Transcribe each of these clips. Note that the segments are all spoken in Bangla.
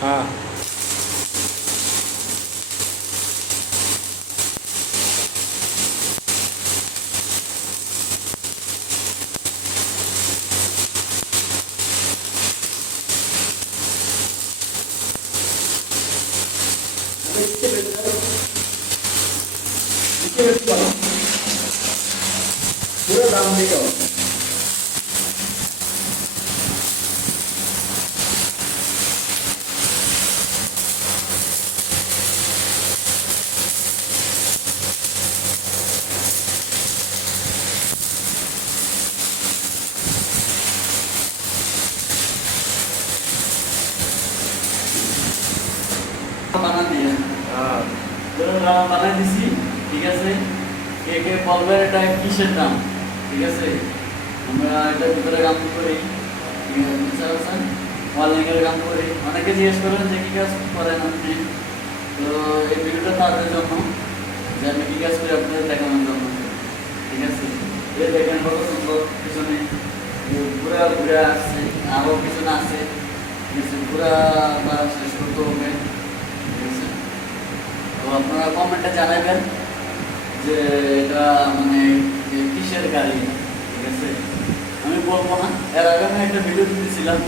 हाँ पूरा दाम देगा বানা দিয়ে हाँ ধরুন বানাই দিছি, ঠিক আছে। কে কে বলবেন এটা কিসের দাম, ঠিক আছে। আমরা এটার ভিতরে কাম করি, বুঝতে পারছেন, ওয়ালিংয়ের কাম করি। অনেকে জিজ্ঞেস করেন যে কী কাজ করেন আপনি। তো এই ভিডিওটা তাদের জন্য যে আমি কী কাজ করি আপনাদের দেখানোর জন্য, ঠিক আছে। এই দেখেন কত সুন্দর, পিছনে ঘুরা ঘুরে আসছে, আরও পিছনে আছে, ঠিক আছে। ঘুরা বা শেষ করতে হবে, ঠিক আছে। তো আপনারা কমেন্টে জানাবেন যে এটা মানে কিসের গাড়ি, ঠিক আছে। আমি বলবো না, এর আগে আমি একটা ভিডিও দিতেছিলাম,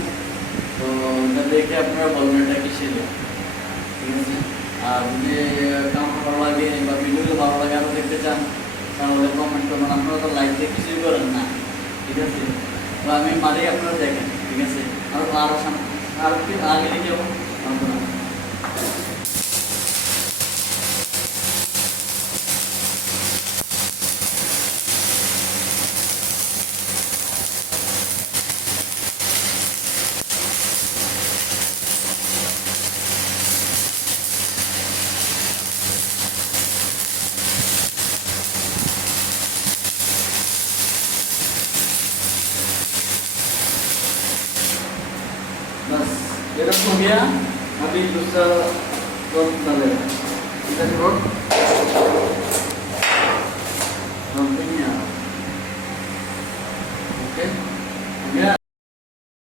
তো এটা দেখে আপনারা বলবেন এটা কিসের, ঠিক আছে। আর যদি কাম ভালো লাগে বা ভিডিওগুলো ভালো লাগে আরও দেখতে চান, তাহলে কমেন্ট করবেন। আপনারা তো লাইক দিয়ে কিছুই করেন না, ঠিক আছে। তো আমি মারি, আপনারা দেখেন, ঠিক আছে। আরও সামনে আর কি আগে লিখে আপনারা बस ये रख हो गया। अभी दूसरा कौन सा लेना, इधर रोड